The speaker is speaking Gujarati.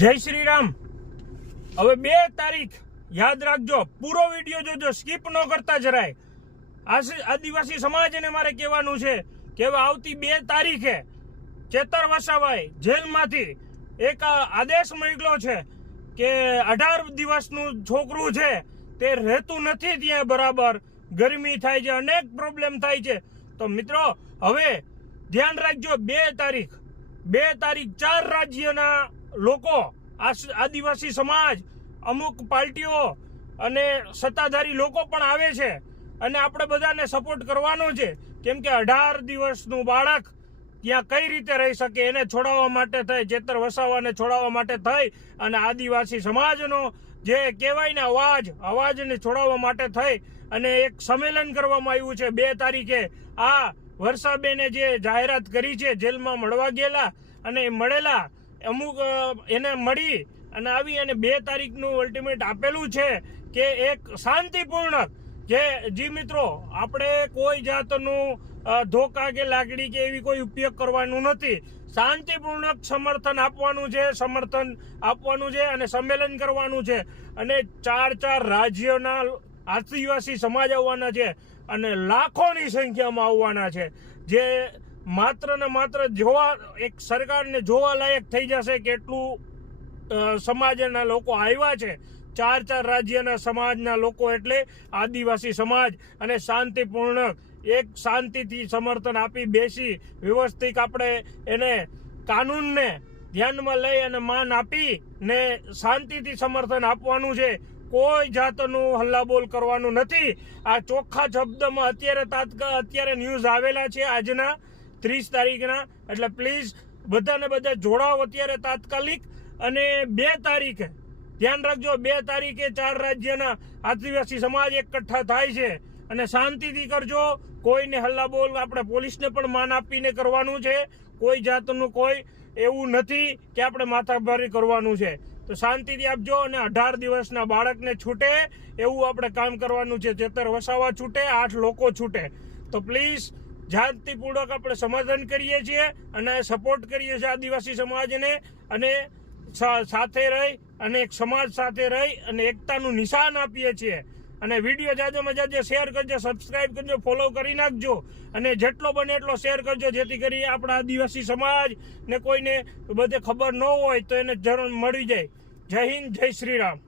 જય શ્રી રામ। હવે 2 તારીખ યાદ રાખજો, પૂરો વિડીયો જોજો, સ્કીપ ન કરતા જરાય। આદિવાસી સમાજને મારે કહેવાનું છે કે હવે આવતી 2 તારીખે ચેતર વસાવાએ જેલમાંથી એક આદેશ મોકલ્યો છે કે 18 દિવસનું છોકરું છે તે રહેતું નથી ત્યાં બરાબર, ગરમી થાય છે, અનેક પ્રોબ્લેમ થાય છે। તો મિત્રો હવે ધ્યાન રાખજો, 2 તારીખ 4 રાજ્યના લોકો, આદિવાસી સમાજ, અમુક પાર્ટીઓ અને સત્તાધારી લોકો પણ આવે છે અને આપણે બધાને સપોર્ટ કરવાનો છે, કેમ કે 18 દિવસનું બાળક ત્યાં કઈ રીતે રહી શકે એને છોડાવવા માટે થઈ, ચેતર વસાવાને છોડાવવા માટે થઈ અને આદિવાસી સમાજનો જે કહેવાય ને અવાજને છોડાવવા માટે થઈ અને એક સંમેલન કરવામાં આવ્યું છે 2 તારીખે। આ વર્ષાબેને જે જાહેરાત કરી છે, જેલમાં મળવા ગયેલા અને મળેલા અમુક એને મળી અને આવી અને 2 તારીખનું અલ્ટિમેટ આપેલું છે કે એક શાંતિપૂર્ણ જી મિત્રો, આપણે કોઈ જાતનું ધોકા કે લાકડી કે એવી કોઈ ઉપયોગ કરવાનું નથી, શાંતિપૂર્ણક સમર્થન આપવાનું છે અને સંમેલન કરવાનું છે અને 4 રાજ્યોના આદિવાસી સમાજ આવવાના છે અને લાખોની સંખ્યામાં આવવાના છે, જે માત્ર ને માત્ર જોવા, એક સરકારને જોવા લાયક થઈ જશે કેટલું સમાજના લોકો આવ્યા છે। 4 રાજ્યના સમાજના લોકો એટલે આદિવાસી સમાજ અને શાંતિપૂર્ણ એક શાંતિથી સમર્થન આપી બેસી વ્યવસ્થિત આપણે એને કાનૂનને ધ્યાનમાં લઈ અને માન આપી ને શાંતિથી સમર્થન આપવાનું છે, કોઈ જાતનું હલ્લાબોલ કરવાનું નથી। આ ચોખ્ખા શબ્દમાં અત્યારે ન્યૂઝ આવેલા છે આજના 30 તારીખના, એટલે પ્લીઝ બધા જોડાઓ અત્યારે તાત્કાલિક। અને 2 તારીખે ધ્યાન રાખજો, 2 તારીખે 4 રાજ્યના આદિવાસી સમાજ એકઠા થાય છે અને શાંતિથી કરજો, કોઈને હલ્લાબોલ આપણે પોલીસને પણ માન આપીને કરવાનું છે, કોઈ જાતનું કોઈ એવું નથી કે આપણે માથાભારી કરવાનું છે। તો શાંતિથી આપજો અને 18 દિવસના બાળકને છૂટે એવું આપણે કામ કરવાનું છે, ચેતર વસાવા છૂટે, 8 લોકો છૂટે। તો પ્લીઝ શાંતિપૂર્વક આપણે સમાધાન કરીએ છીએ અને સપોર્ટ કરીએ છીએ આદિવાસી સમાજને અને સાથે રહી અને એક સમાજ સાથે રહી અને એકતાનું નિશાન આપીએ છીએ। અને વિડીયો જાજામાં જાજે શેર કરજો, સબસ્ક્રાઇબ કરજો, ફોલો કરી નાખજો અને જેટલો બને એટલો શેર કરજો, જેથી કરી આપણા આદિવાસી સમાજ ને કોઈને બધે ખબર ન હોય તો એને જરૂર મળી જાય। જય હિન્દ, જય શ્રી રામ।